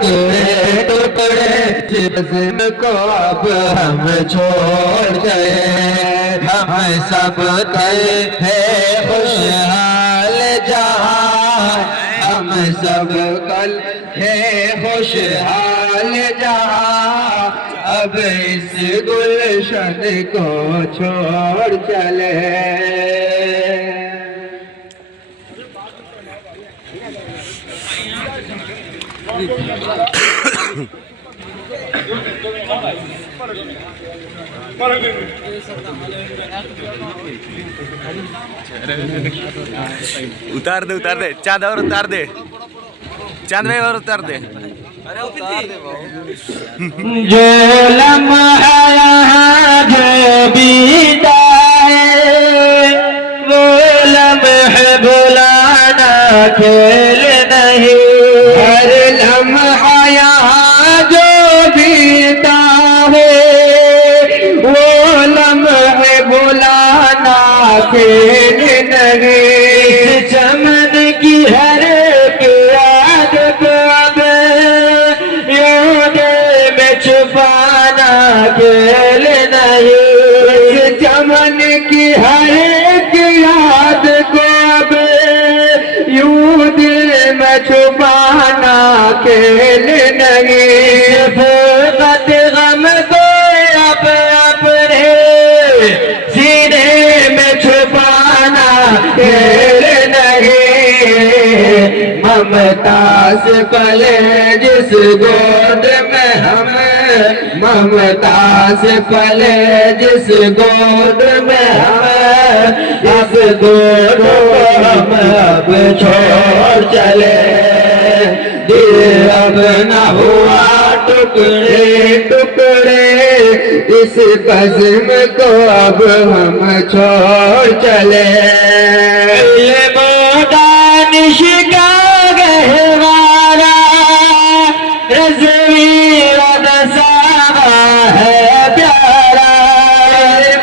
टुकड़े टुकड़े जिस्म को अब हम छोड़ गए। हम सब कल है खुशहाल जहां, हम सब कल है खुशहाल जहां। अब इस गुलशन को छोड़ चले। उतार दे चांद और उतार दे, चांद भाई और उतार दे। जो लम्हा यहाँ जो बीताए वो लम्हे भुलाना खेल नहीं। हर लम्हा यहाँ जो बीता है वो लम्हे भुलाना खेल नहीं। इस चमन की हर एक याद छुपाना खेल नहीं। इस चमन की हर एक याद को अब यूं दिल में छुपाना खेल नहीं। फुर्सत गम को अब अपने सीने में छुपाना खेल नहीं। ममता से पले जिस गोद में हम, ममता से पले जिस गोद में हम, इस गोद को हम अब छोड़ चले। दिल अब न हुआ टुकड़े टुकड़े, इस बज़्म को अब हम छोड़ चले। ये दानिश का गहवारा रज़वी वदसावा है प्यारा।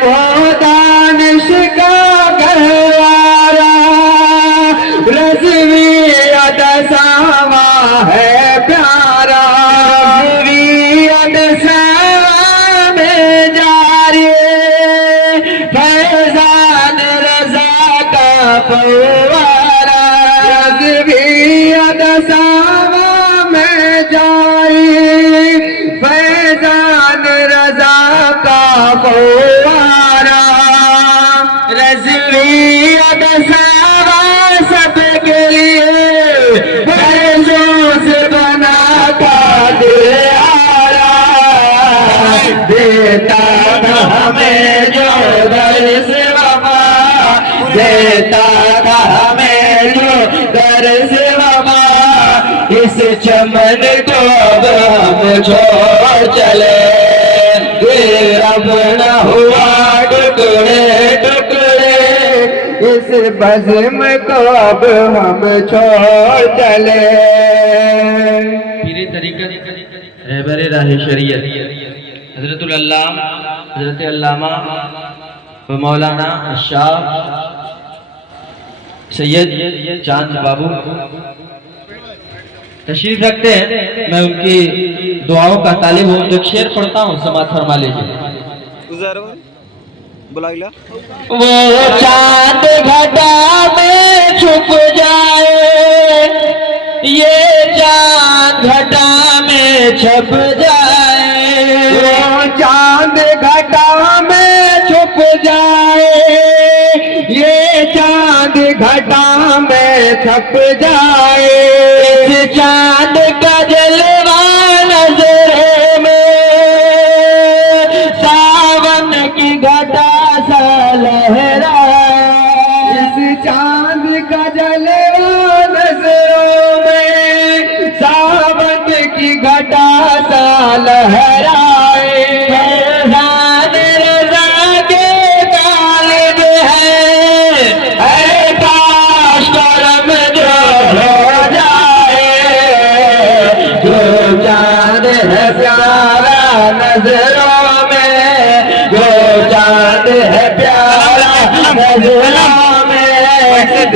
वो दानिश का गहवारा रज़वी वदसावा है प्यारा। रज़वी वदसावा में जारी फैज़ान रज़ा का फव्वारा। रज़वी वदसावा में जाई फैज़ान रज़ा का फव्वारा। रज़वी वदसावा सबके लिए फैज़ों से बना का दियारा। देता था हमें जो दर्स वफ़ा, देता था हमें जो दर्स वफ़ा। इस चमन को अब हम छोड़ चले। दिल अब न हुआ टुकड़े टुकड़े, इस बज़्म को अब हम छोड़ चले। पीरे तरीक़त रहबर राह शरीयत हज़रतुल अल्लामा हज़रत अल्लामा व मौलाना शाह सैयद चांद बाबू तशरीफ रखते हैं। मैं उनकी दुआओं का तालिब हूँ। एक शेर पढ़ता हूँ, समाअत फरमा लीजिए। वो चांद घटा में छुप जाए, ये चांद घटा में छुप जाए। वो चांद घटा में छुप जाए, ये चांद घटा में छुप जाए। इस चांद का जलवा नज़र में सावन की घटा सा लहराए। इस चांद का जलवा नज़रों में सावन की घटा सा लहराए। फैज़ान रज़ा के तालिब है, ऐ काश करम जो हो जाए। जो चांद है प्यारा नज़रों में, जो चांद है प्यारा नज़रों में,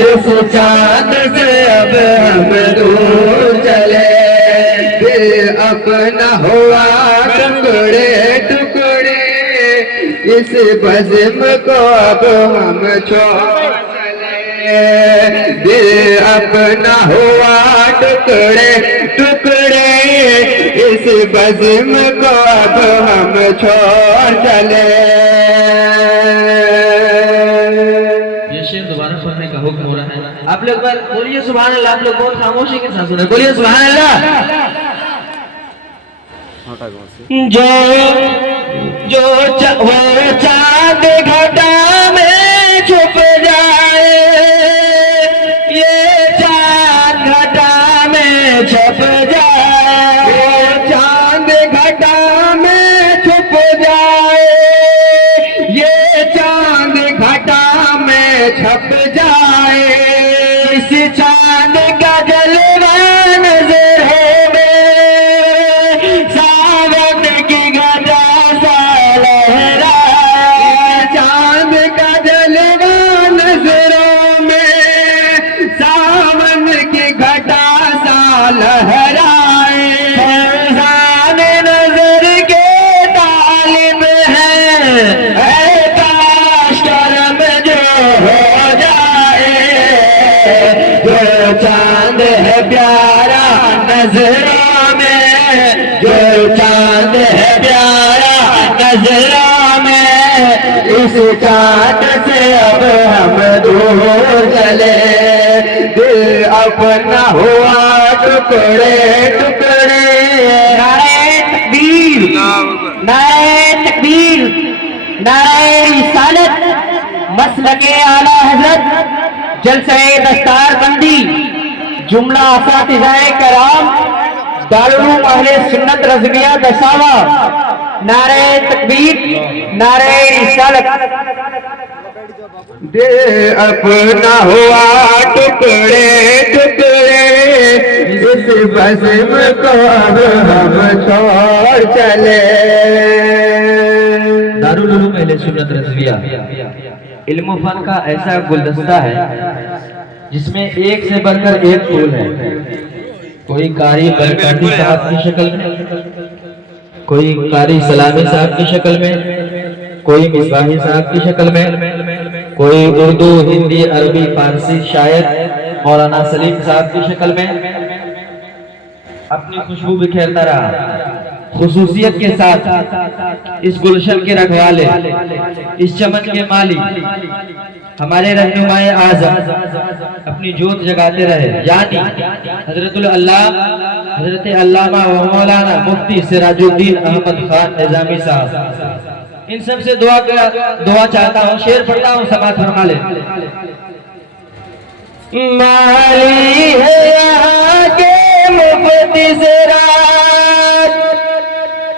इस चांद से अब हम दूर चले। दिल इस बज़्म को अब हम छोड़ चले। दिल अपना हुआ टुकड़े टुकड़े, इस बज़्म को अब हम छोड़ चले। ये शेर दोबारा पढ़ने का हुक्म हो रहा है। आप लोग बार बोलिए सुभान अल्लाह। आप लोग बहुत खामोशी के साथ सुने, बोलिए सुभान अल्लाह। जो जो वो चांद घटा में छुप जाए, ये चांद घटा में छुप जाए, वो चांद घटा में छुप जाए, ये चांद घटा में छप जाए। इस चांद का जलवा नजर है, सावन की गदा सा लहराए। चांद का जलवा नजरों में सावन की घटा सा लहराए। फरसान नजर के तालिब है, काश करम जो हो जाए। जो चांद है प्यारा नजरों में, जो चांद है प्यारा नजरों में, इस चांद से अब हम दूर चले। दिल अपना हुआ टुकड़े टुकड़े। नारे तकबीर, नारे तकबीर, नारे रिसालत, मसलके आला हजरत, जलसे दस्तार बंदी, जुमला असातिज़ाए कराम, दारुल उलूम अहले सुन्नत रज़विया दसावा। नारे तकबीर, नारे रिसालत। दिल अपना हुआ टुकड़े टुकड़े, इस बज़्म को अब हम छोड़ चले। दारुल उलूम अहले सुन्नत रज़विया इल्म फन का ऐसा गुलदस्ता है जिसमें एक से बढ़कर एक फूल है। कोई कारी बरकाती साहब की शक्ल में, कोई कारी सलामी साहब की शक्ल में, कोई मिसबाही साहब की शक्ल में, कोई उर्दू हिंदी अरबी फारसी शायद मौलाना सलीम साहब की शक्ल में अपनी खुशबू बिखेरता रहा। खुसूसियत के साथ इस गुलशन के रखवाले, इस चमन के माली, हमारे रहनुमाए आज़म अपनी जोत जगाते रहे, यानी हजरतुल अल्लाह हजरत अल्लामा व मौलाना मुफ्ती सिराजुद्दीन अहमद खान निजामी साहब। इन सब से दुआ चाहता हूँ, शेर पढ़ता हूँ, समाअत फरमा ले। माली है यहाँ के मुफ्ती सिराज,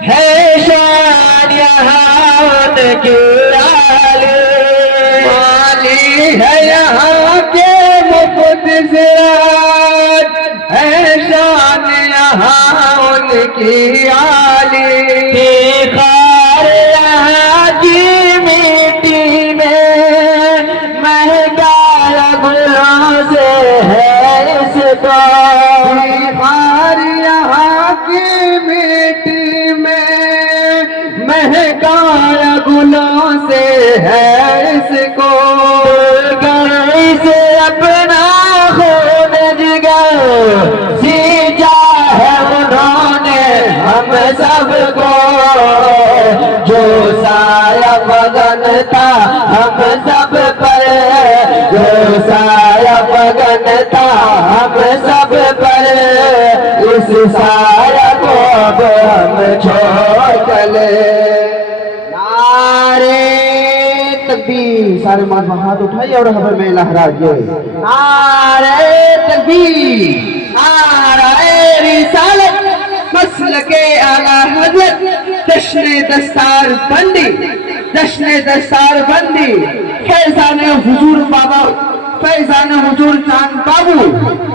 है शान यहाँ उनकी आली। माली है यहाँ के मुफ्ती सिराज, है शान यहाँ उनकी आली। खार यहाँ की मिट्टी में महका गुलों से है इसको। खार यहाँ की मिट्टी में महका गुलों से है इसको। से अपना खून जिगर सींचा है उन्होंने हम सबको। जो साया बगन था हम सब पर, जो साया बगन था हम सब पर, इस साया को अब हम छोड़ चले। नारे तकबीर, सारे माँ हाथ उठाइए और हवा में लहराइए। नारे तकबीर, नारे रिसालत, मसलके आला हज़रत, जश्न दस्तार बंदी, जश्न दस्तार बंदी, फैज़ान हुजूर बाबा, फैज़ान हुजूर चांद बाबू।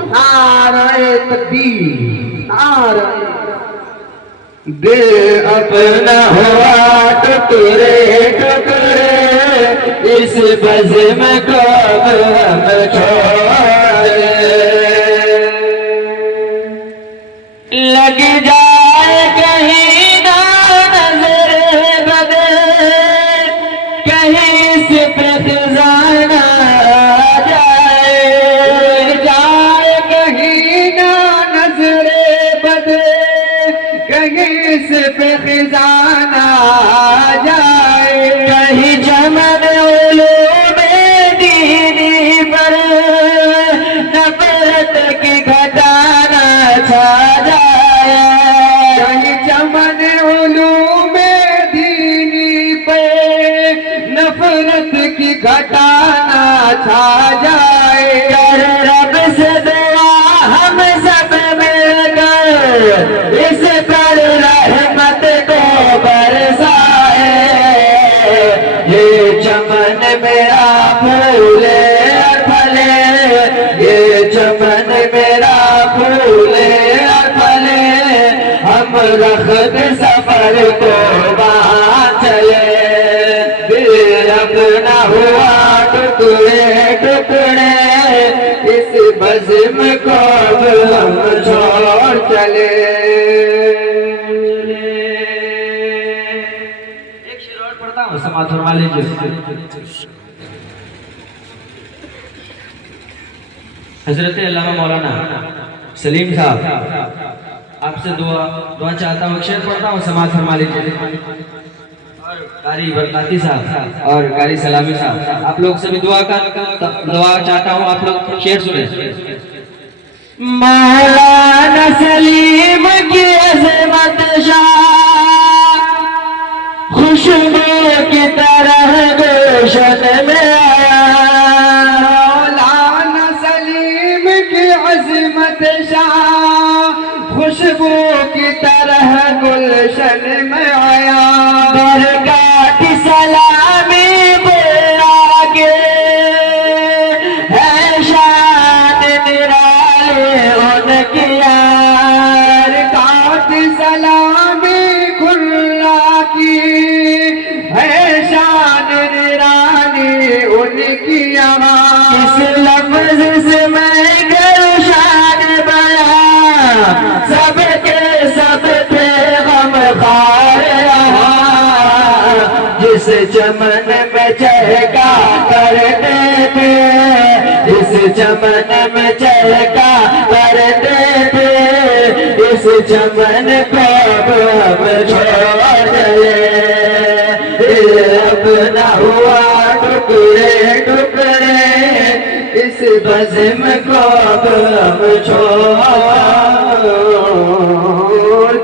नारे तकबीर, नारे। दिल अपना हुआ टुकड़े टुकड़े, इस बज़्म को हम छोड़े। लग जाए कहीं ना नजर बदे, इस पे खजाना आ जाए, कहीं चमन उलूम दीनी पर नफरत की घटाना छा जाए, कहीं चमन उलूम दीनी पे नफरत की घटाना छा जाए। कर रब से दुआ हम सब मिलकर इस पर रहमत को बरसाए, ये चमन मेरा फूले और फले, ये चमन मेरा फूले और फले, हम रखत सफर को वहाँ चले, दिल अपना हुआ टुकड़े टुकड़े, इस बज़्म को अब हम छोड़ चले। एक शेर और पढ़ता हूँ, समाज फरमा लीजिए। हजरत अल्लामा मौलाना सलीम साहब आपसे दुआ चाहता हूँ। एक शेर पढ़ता हूँ, समाज फरमा लीजिए। और कारी बरकाती साहब और कारी सलामी साहब, आप लोग से भी दुआ चाहता हूँ। आप लोग शेर सुने। मौलाना सलीम की अज़मत शाह खुशबू की तरह गुलशन में आया, मौलाना सलीम की अज़मत शाह खुशबू की तरह गुलशन में आया, बरकत सलामी बोला के है शान निराले उनकी यार, काट सलामी खुल्ला की है शान निराली उनकी आवाज़, इस लफ्ज़ से मैं करूँ शान बयां, सबके सब पे गम खार रहा, जिस चमन में चहका करते थे, जिस चमन में चहका करते थे, इस चमन को अब छोड़ चले, अपना हुआ टुकड़े टुकड़े, इस बज़्म को अब छोड़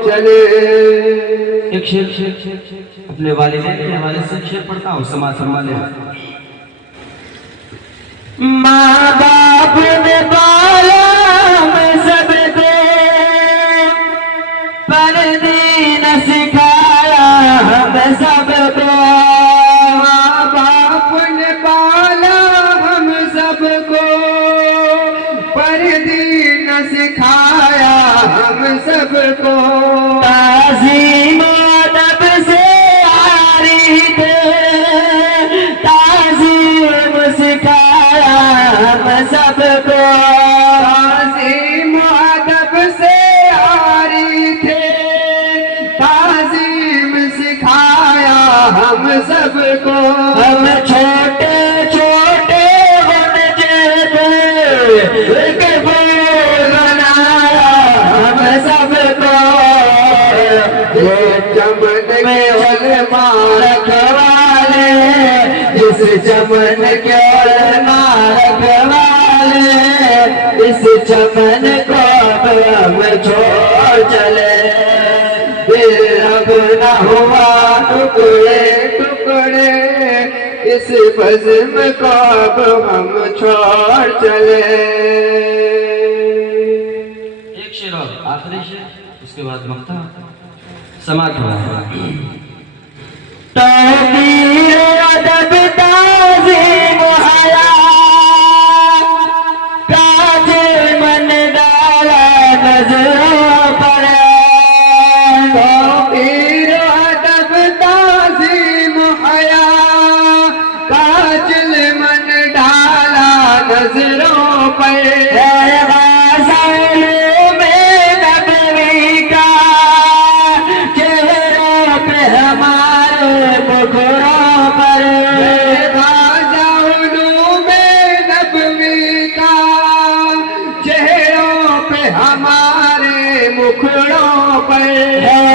चले। एक शेर अपने वालिदैन के हवाले से शेर पढ़ता हूँ, समाज फरमा ले। माँ बाप ने पाला हम सबको, पर दीन सिखाया हम सबको, माँ बाप ने पाला हम सबको, पर दीन सिखाया हम सबको, ताज़ीम अदब से आ रही थे, ताज़ीम सिखाया हम सबको, ताज़ीम अदब से आ रही थे, ताज़ीम सिखाया हम सबको, हम छोटे छोटे होने जैसे एक फूल बनाया हम सबको, ये चमन में उलमा रखवाले, जिस चमन के उलमा रखवाले, इस चमन को हम छोड़ चले, दिल अपना हुआ टुकड़े टुकड़े, इस बज़्म को अब हम छोड़ चले। एक शेर और आखिरी शेर, उसके बाद मक्ता समाज हुआ। तौक़ीर अदब ताज़ीम हया, काज मन डाला नज़रों पर, तौक़ीर अदब ताज़ीम हया, काजल मन डाला नज़रों पर, हमारे मुखड़ों पर है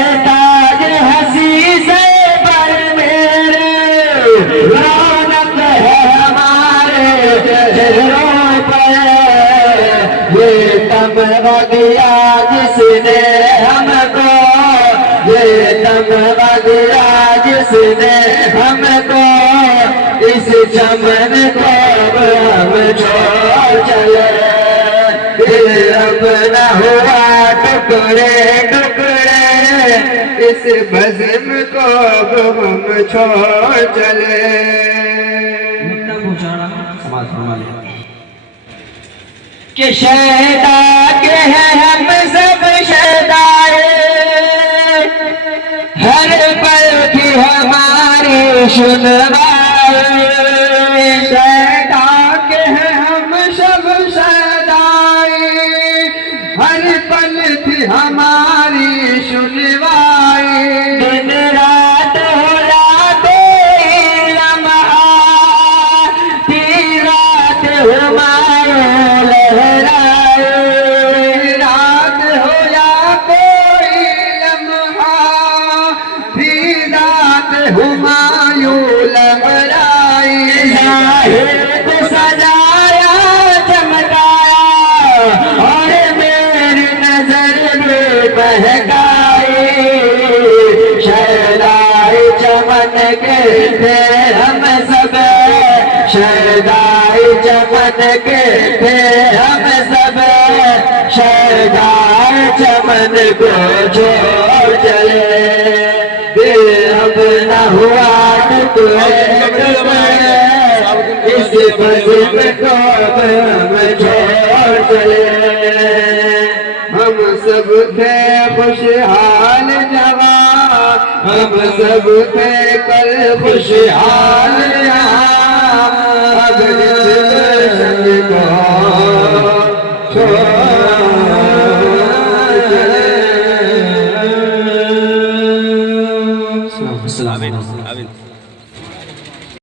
दिया जिसने हमको, ये तमगा दिया जिसने हमको, इस चमन को हम छोड़ चले। दिल अपना हुआ टुकड़े टुकड़े, इस बज़्म को हम छोड़ चले। कि शैदा के हैं हम सब शैदाए, हर पल की हमारी सुनवाए। शैदा के हैं हम सब शैदाए, हर पल की हमारी सुनवाए। दिन रात होला कोई लम्हा, दी रात हमारे लहराए। रात हो या कोई लम्हा, दी रात हुमायूं लहराए। जाहिद सजाया चमकाया, और मेरी नजर में बहकाए। शैदाए चमन के थे हम सब, शैदाए चमन के थे हम सब, शैदाए चमन को छोड़ चले। दिल अपना हुआ टुकड़े टुकड़े, इस बज़्म को हम छोड़ चले। हम सब थे खुशहाल जवान, हम सब थे कल खुशहाल यहाँ, अब इस संग को छोड़